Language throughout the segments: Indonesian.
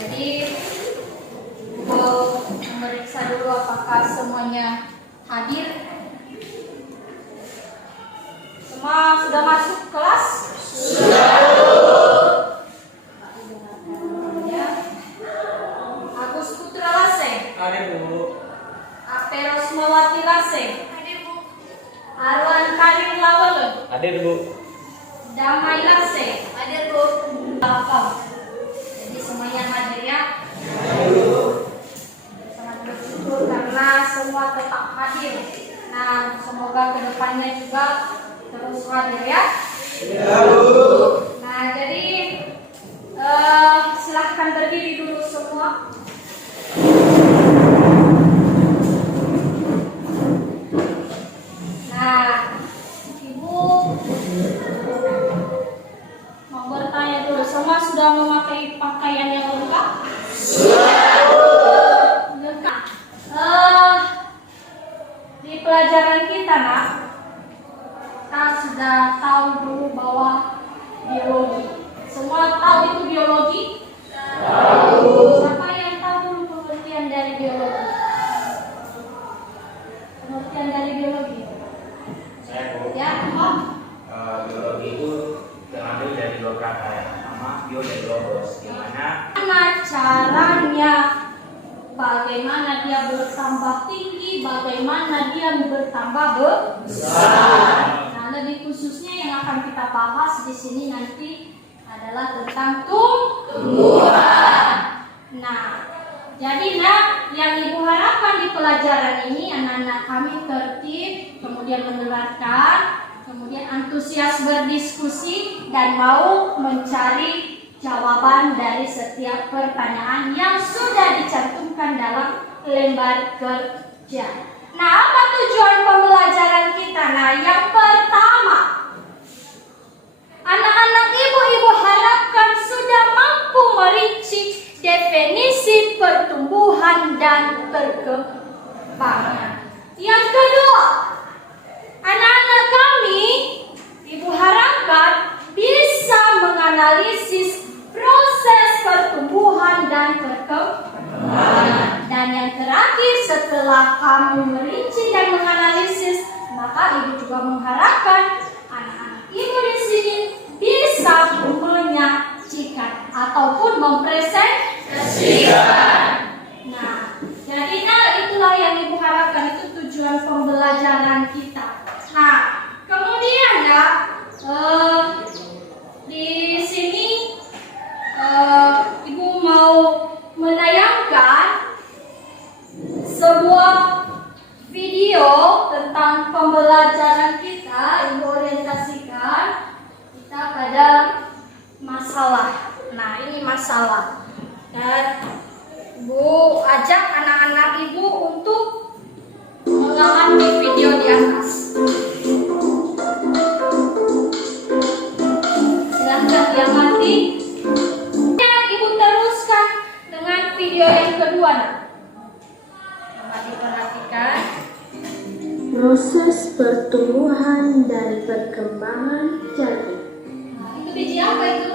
Jadi memeriksa dulu apakah semuanya hadir. Semua sudah masuk kelas? Sudah. Agus Putra Laseng. Ada Bu. Aperos Mawati Laseng. Ada Bu. Arwan Karim Lawalun. Ada Bu. Damai Laseng. Ada Bu. Welcome. Jadi semuanya hadir ya. Sangat bersyukur karena semua tetap hadir. Nah, semoga kedepannya juga terus hadir ya. Ya Bu. Nah, jadi silahkan berdiri dulu semua. Nah, Ibu mau bertanya dulu, semua sudah memakai pakaian yang lengkap? Lengkap. Di pelajaran kita, nak, kita sudah tahu dulu bahwa biologi. Semua tahu itu biologi? Tahu. Siapa yang tahu dulu pengertian dari biologi? Pengertian dari biologi? Saya Bu. Ya, apa? Biologi itu terambil dari dua kata. Yang pertama bio dan logos, di mana Caranya, bagaimana dia bertambah tinggi, bagaimana dia bertambah besar. Nah, lebih khususnya yang akan kita bahas di sini nanti adalah tentang tumbuhan. Nah, jadi yang Ibu harapkan di pelajaran ini anak-anak kami tertib, kemudian mendengarkan, kemudian antusias berdiskusi dan mau mencari jawaban dari setiap pertanyaan yang sudah dicantumkan dalam lembar kerja. Nah, apa tujuan pembelajaran kita? Nah, yang pertama, anak-anak ibu harapkan sudah mampu merinci definisi pertumbuhan dan perkembangan. Yang kedua, anak-anak kami, ibu harapkan bisa menganalisis proses pertumbuhan dan perkembangan. Dan yang terakhir, setelah kamu merinci dan menganalisis, maka ibu juga mengharapkan anak-anak ibu di sini bisa menyajikan ataupun mempresentasikan. Nah, jadi itulah yang ibu harapkan, itu tujuan pembelajaran kita. Nah, kemudian ya, di sini ibu mau menayangkan sebuah video tentang pembelajaran kita. Ibu orientasikan kita pada masalah. Nah, ini masalah. Dan ibu ajak anak-anak ibu untuk mengamati video di atas. Silahkan diamati. Ibu teruskan dengan video yang kedua. Coba diperhatikan. Proses pertumbuhan dan perkembangan jagung. Nah, itu biji apa itu?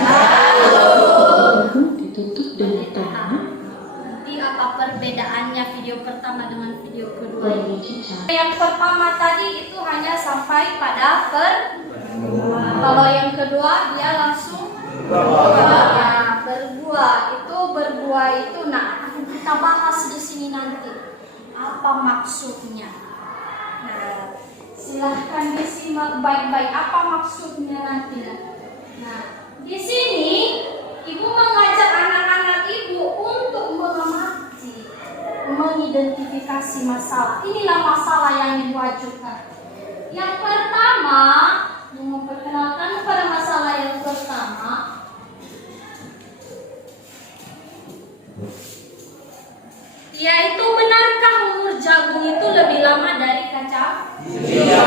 Jagung ditutup dengan tanah. Nanti apa perbedaannya video pertama dengan video kedua? Berbicara. Yang pertama tadi itu hanya sampai pada kalau yang kedua dia langsung ya, berbuah. Berbuah itu nah akan kita bahas di sini nanti apa maksudnya. Nah, silahkan disimak baik-baik apa maksudnya nanti. Nah, di sini ibu mengajak anak-anak ibu untuk mengamati, mengidentifikasi masalah. Inilah masalah yang ibu ajukan. Yang pertama, memperkenalkan pada masalah yang pertama, yaitu benarkah umur jagung itu lebih lama dari kacang? Iya.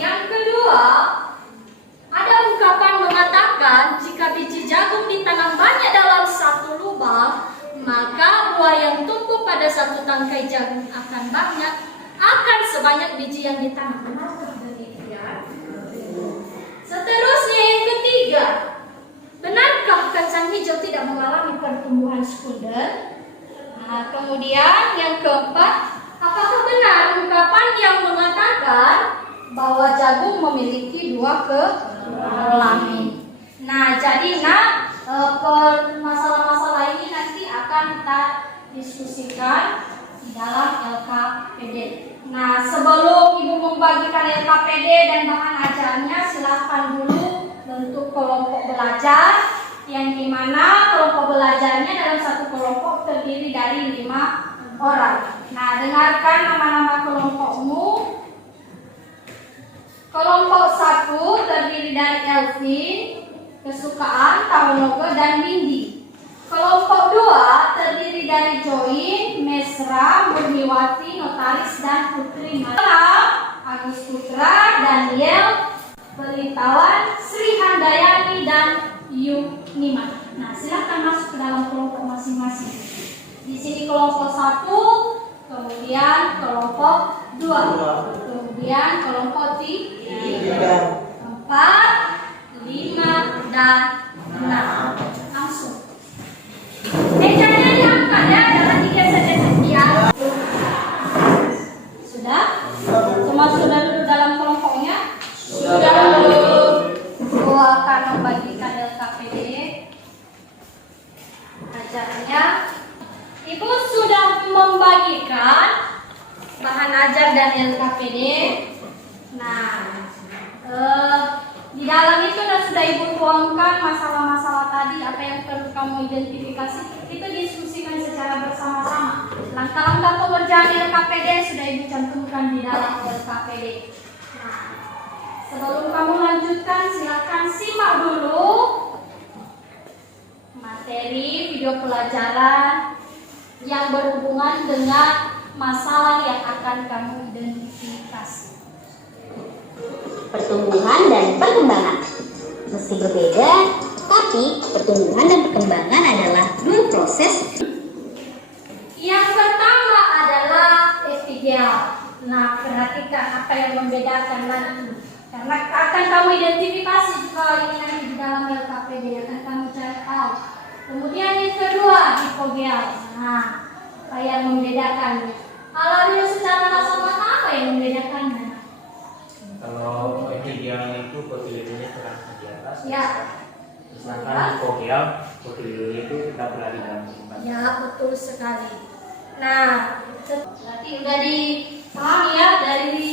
Yang kedua, ada ungkapan mengatakan jika biji jagung ditanam banyak dalam satu lubang, maka buah yang tumbuh pada satu tangkai jagung akan banyak, akan sebanyak biji yang ditanam. Benarkah demikian? Seterusnya yang ketiga, benarkah kacang hijau tidak mengalami pertumbuhan sekunder. Nah, kemudian yang keempat, apakah benar ungkapan yang mengatakan bahwa jagung memiliki dua kelamin? Nah, jadi masalah-masalah ini nanti akan kita diskusikan di dalam LKPD. Nah, sebelum Ibu membagikan LKPD dan bahan ajarnya, silahkan dulu bentuk kelompok belajar, yang dimana kelompok belajarnya dalam satu kelompok terdiri dari 5 orang. Nah, dengarkan nama-nama kelompokmu. Kelompok 1 terdiri dari Elvin, Kesukaan, Tawonogo, dan Windy. Kelompok 2 terdiri dari Join, Mesra, Murniwati, Notaris, dan Putri Mata, Agus Putra, Daniel, Pelitawan, Sri Handayani, dan Yunima. Nah, silakan masuk ke dalam kelompok masing-masing. Di sini kelompok 1, kemudian kelompok 2, kemudian kelompok 3, 4, 5, dan 6. Langsung. Mejanya diangkat ya, jangan digeser-geser. Sudah? Semua sudah duduk dalam kelompoknya? Sudah. Aku akan membagikan LKPD ajarnya. Ibu sudah membagikan bahan ajar dan LKPD. Nah, di dalam itu sudah Ibu tuangkan masalah-masalah tadi, apa yang perlu kamu identifikasi, itu diskusikan secara bersama-sama. Langkah-langkah pengerjaan LKPD sudah Ibu cantumkan di dalam LKPD. Nah, sebelum kamu lanjutkan, silakan simak dulu materi video pelajaran yang berhubungan dengan masalah yang akan kamu identifikasi. Pertumbuhan dan perkembangan. Meski berbeda, tapi pertumbuhan dan perkembangan adalah dua proses. Yang pertama adalah FTGL. Nah, perhatikan apa yang membedakan nanti. Karena akan kamu identifikasi juga ini nanti di dalam LKPD, akan kamu cari tahu. Kemudian yang kedua, hipogel. Nah, apa yang membedakannya? Alario secara nasabah apa yang membedakannya? Kalau ideal itu kotilidonnya terangkat di atas. Ya. Misalkan hipogel, kotilidonnya itu kita berada dalam kehidupan. Ya, betul sekali. Nah, berarti udah dipahami ya dari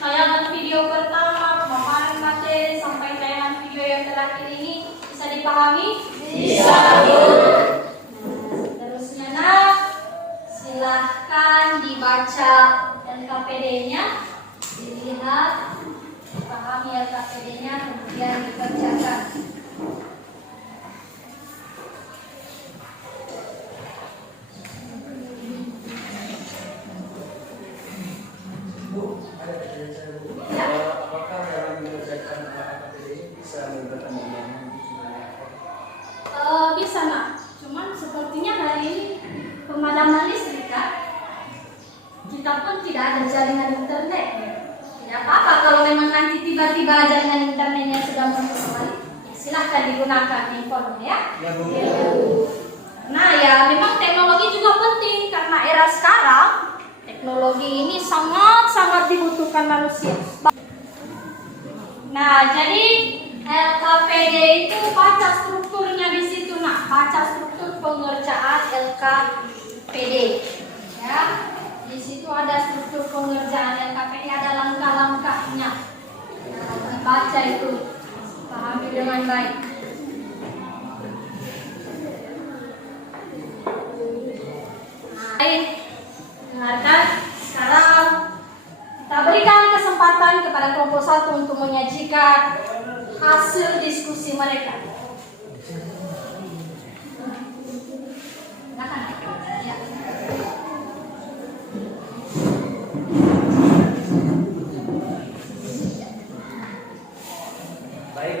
tayangan video pertama, pemaparan materi sampai tayangan video yang terakhir ini bisa dipahami? Bisa. Terusnya nak, silahkan dibaca LKPD-nya, dilihat, pahami LKPD-nya, kemudian dikerjakan. Apakah dalam mengerjakan LKPD ini bisa melibatkan bimbingan? Bisa nak, cuman sepertinya hari ini pemadaman listrik kan? Kita pun tidak ada jaringan internet. Tidak apa-apa kalau memang nanti tiba-tiba jaringan internetnya sudah bermasalah, silahkan digunakan handphone ya. Nah ya, memang teknologi juga penting karena era sekarang teknologi ini sangat-sangat dibutuhkan manusia. Nah, jadi LKPD itu baca strukturnya di situ, nah, baca struktur pengerjaan LKPD. Ya, di situ ada struktur pengerjaan LKPD, ada langkah-langkahnya. Nah, baca itu, pahami dengan baik. Baik, dengarkan. Sekarang kita berikan kesempatan kepada kelompok 1 untuk menyajikan hasil diskusi mereka. Silakan. Ya. Baik,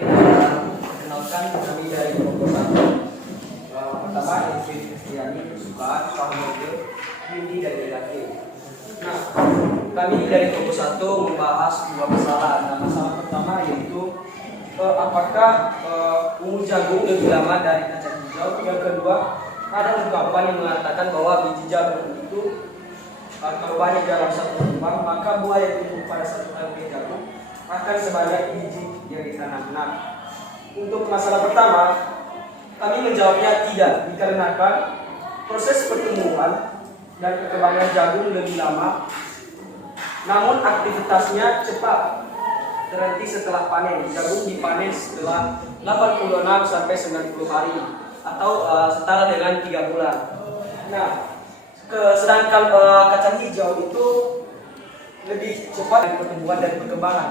kenalkan kami dari kelompok 1. Pertama, Elvin Kristiani, Kesukaan, Tawonogo, Windy, dan Ilaki. Nah, kami dari kelompok 1 membahas dua masalah. Nah, masalah pertama yaitu apakah ungu jagung lebih lama dari kacang hijau? Yang kedua, ada ungkapan yang mengatakan bahwa biji jagung itu kalau banyak dalam satu lubang, maka buah yang tumbuh pada satu helai jagung akan sebanyak biji yang ditanam. Nah, untuk masalah pertama, kami menjawabnya tidak, dikarenakan proses pertumbuhan dan perkembangan jagung lebih lama, namun aktivitasnya cepat terhenti setelah panen. Jagung dipanen setelah 86 sampai 90 hari atau setara dengan 3 bulan. Nah, sedangkan kacang hijau itu lebih cepat dari pertumbuhan dan perkembangan.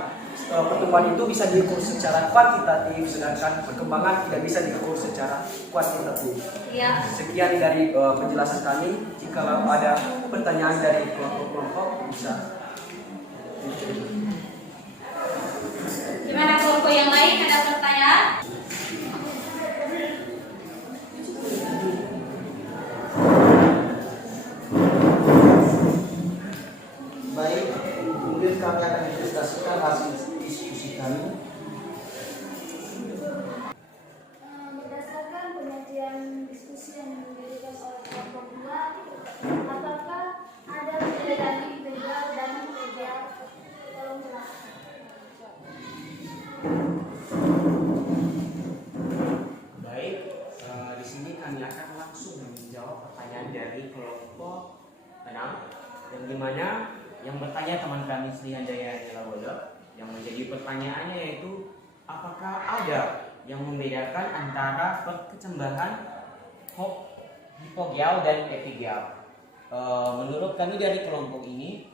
Pertumbuhan itu bisa diukur secara kuantitatif, sedangkan perkembangan tidak bisa diukur secara kuantitatif. Ya. Sekian dari penjelasan kami. Jika ada pertanyaan dari kelompok-kelompok, bisa. Gimana kelompok yang lain, ada pertanyaan? Baik, kemudian kami akan presentasikan hasil diskusi kami. Berdasarkan penyajian diskusi yang diberikan oleh kelompok 2, apakah ada perbedaan integral dan integral? Tolong jelaskan. Baik, di sini kami akan langsung menjawab pertanyaan dari kelompok 6, yang dimana yang bertanya teman kami Sri Handayani Lawoda, yang menjadi pertanyaannya yaitu apakah ada yang membedakan antara perkecambahan hipogeal dan epigeal. Menurut kami dari kelompok ini,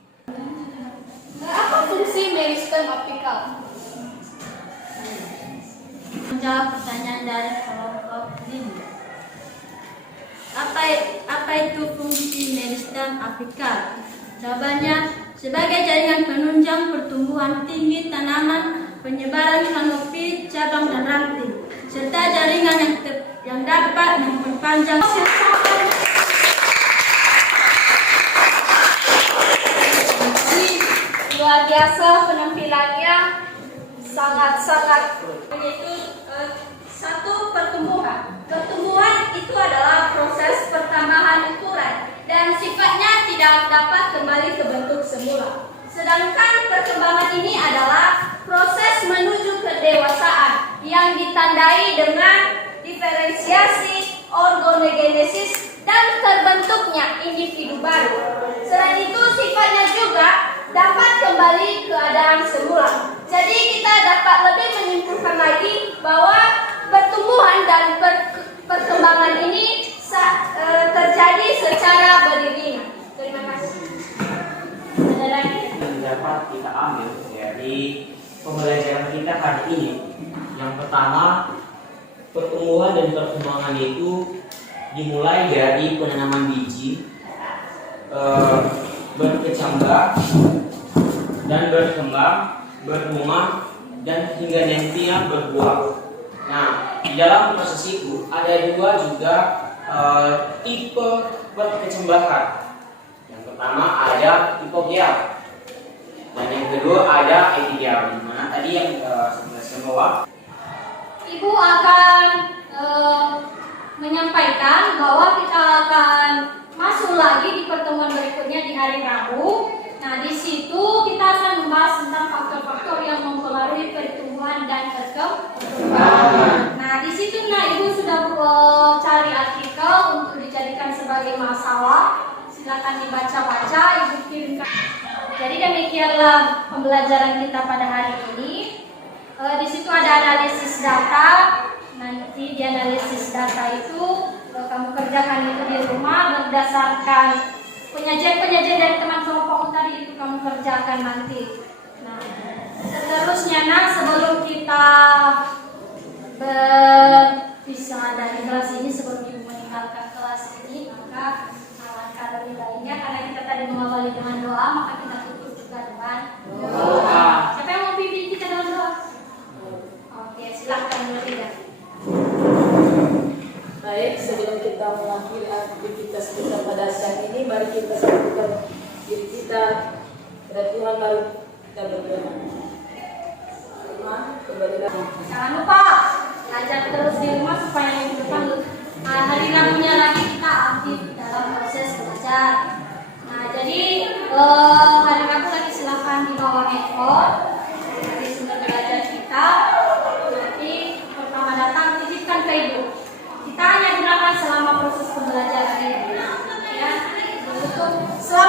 Apa fungsi meristem apikal? Menjawab pertanyaan dari kelompok 5. Apa itu fungsi meristem apikal? Jawabannya, sebagai jaringan penunjang pertumbuhan tinggi tanaman, penyebaran kanopi, cabang dan ranting, serta jaringan yang dapat memperpanjang Luar biasa penampilannya, sangat-sangat, yaitu satu pertumbuhan. Pertumbuhan itu adalah proses pertambahan ukuran dan sifatnya tidak dapat kembali ke bentuk semula. Sedangkan perkembangan ini adalah proses menuju kedewasaan yang ditandai dengan diferensiasi, organogenesis, dan terbentuknya individu baru. Selain itu, sifatnya juga dapat kembali keadaan semula. Jadi kita dapat lebih menyimpulkan lagi bahwa pertumbuhan dan perkembangan ini terjadi secara beriringan. Terima kasih. Ada lagi? yang dapat kita ambil dari pembelajaran kita hari ini, yang pertama, pertumbuhan dan perkembangan itu dimulai dari penanaman biji, berkecambah dan berkembang, berbunga, dan hingga nantinya berbuah. Nah, di dalam proses itu ada juga tipe perkecambahan. Yang pertama ada hipogeal, dan yang kedua ada epigeal. Di mana tadi yang sebenarnya bahwa Ibu akan menyampaikan bahwa kita akan masuk lagi di pertemuan berikutnya di hari Rabu. Nah, di situ kita akan membahas tentang faktor-faktor yang mempengaruhi pertumbuhan dan perkembangan. Nah, di situ Ibu sudah cari artikel untuk dijadikan sebagai masalah. Silakan dibaca-baca, Ibu kirimkan. Jadi demikianlah pembelajaran kita pada hari ini. Di situ ada analisis data. Nanti di analisis data itu kamu kerjakan itu di rumah berdasarkan penyajian dari teman kelompok tadi, itu kamu kerjakan nanti. Nah, seterusnya sebelum kita berpisah dari kelas ini, sebelum ibu meninggalkan kelas ini, maka alangkah lebih baiknya karena kita tadi mengawali dengan doa, maka kita tutup juga dengan doa. Siapa yang mau pimpin kita dalam doa? Oke, silahkan mulai. Baik, sebelum kita mengakhiri aktivitas kita pada siang ini, mari kita satukan diri kita kepada Tuhan, baru kita berdoa. Tuhan, kembali lagi. Jangan lupa belajar terus di rumah supaya yang depan pohon dari sumber belajar kita. Nanti pertama datang titipkan ke ibu. Kita hanya gunakan selama proses pembelajaran ini. Ya, untuk selama